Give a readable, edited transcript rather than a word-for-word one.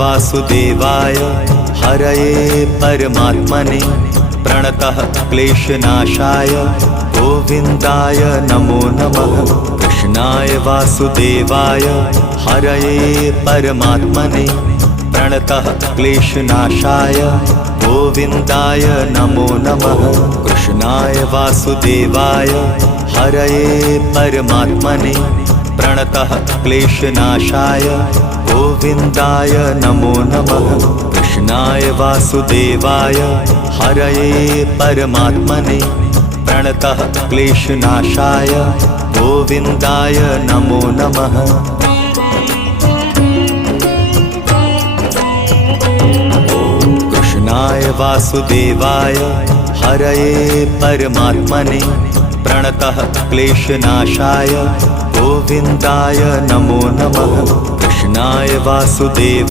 वासुदेवाय हरये परमात्मने प्रणतः क्लेशनाशाय गोविन्दाय नमो नमः। कृष्णाय वासुदेवाय हरये परमात्मने प्रणतः क्लेशनाशाय गोविन्दाय नमो नमः। कृष्णाय वासुदेवाय हरये परमात्मने प्रणतः क्लेशनाशाय गोविन्दाय नमो नमः। कृष्णाय वासुदेवाय हरये परमात्मने प्रणतः क्लेशनाशाय गोविन्दाय नमो नमः। कृष्णाय वासुदेवाय हरये परमात्मने प्रणतः क्लेशनाशाय गोविन्दाय नमो नमः। कृष्णाय वासुदेव